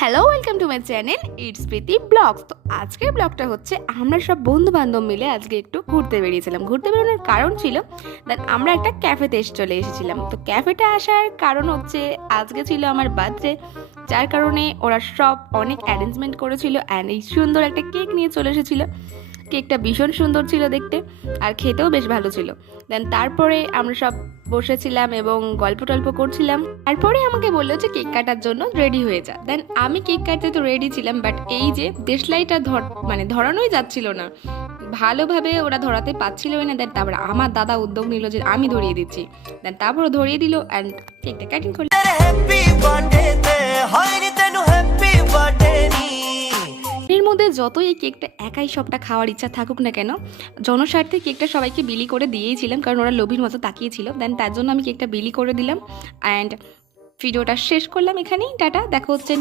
Hello, welcome to my channel it's Preeti vlogs. তো আজকের ব্লগটা হচ্ছে আমরা সব বন্ধু বান্ধব মিলে আজকে একটু ঘুরতে বেরিয়েছিলাম। ঘুরতে বেরোনোর কারণ ছিল দেন আমরা একটা ক্যাফেতে চলে এসেছিলাম। তো ক্যাফেতে আসার কারণ হচ্ছে আজকে ছিল আমার বার্থডে, যার কারণে ওরা সব অনেক অ্যারেঞ্জমেন্ট করেছিল অ্যান্ড এই সুন্দর একটা কেক নিয়ে চলে এসেছিলো। কেকটা ভীষণ সুন্দর ছিল দেখতে আর খেতেও বেশ ভালো ছিল। দেন তারপরে আমরা সব বসেছিলাম এবং গল্প টল্প করছিলাম। তারপরে আমাকে বললো যে কেক কাটার জন্য রেডি হয়ে যা। দেন আমি কেক কাটতে তো রেডি ছিলাম, বাট এই যে দেশলাইটা ধরানোই যাচ্ছিল না, ভালোভাবে ওরা ধরাতে পারছিলই না। দেন তারপরে আমার দাদা উদ্যোগ নিল যে আমি ধরিয়ে দিচ্ছি। দেন তারপরে ধরিয়ে দিল অ্যান্ড কেকটা কাটিং করলো। এর মধ্যে যতই এই কেকটা একাই সবটা খাওয়ার ইচ্ছা থাকুক না কেন, জনস্বার্থে কেকটা সবাইকে বিলি করে দিয়েছিলাম, কারণ ওরা লোভীর মতো তাকিয়েছিল। দেন তার জন্য আমি কেকটা বিলি করে দিলাম অ্যান্ড ভিডিওটা শেষ করলাম এখানেই। টাটা, দেখা হচ্ছে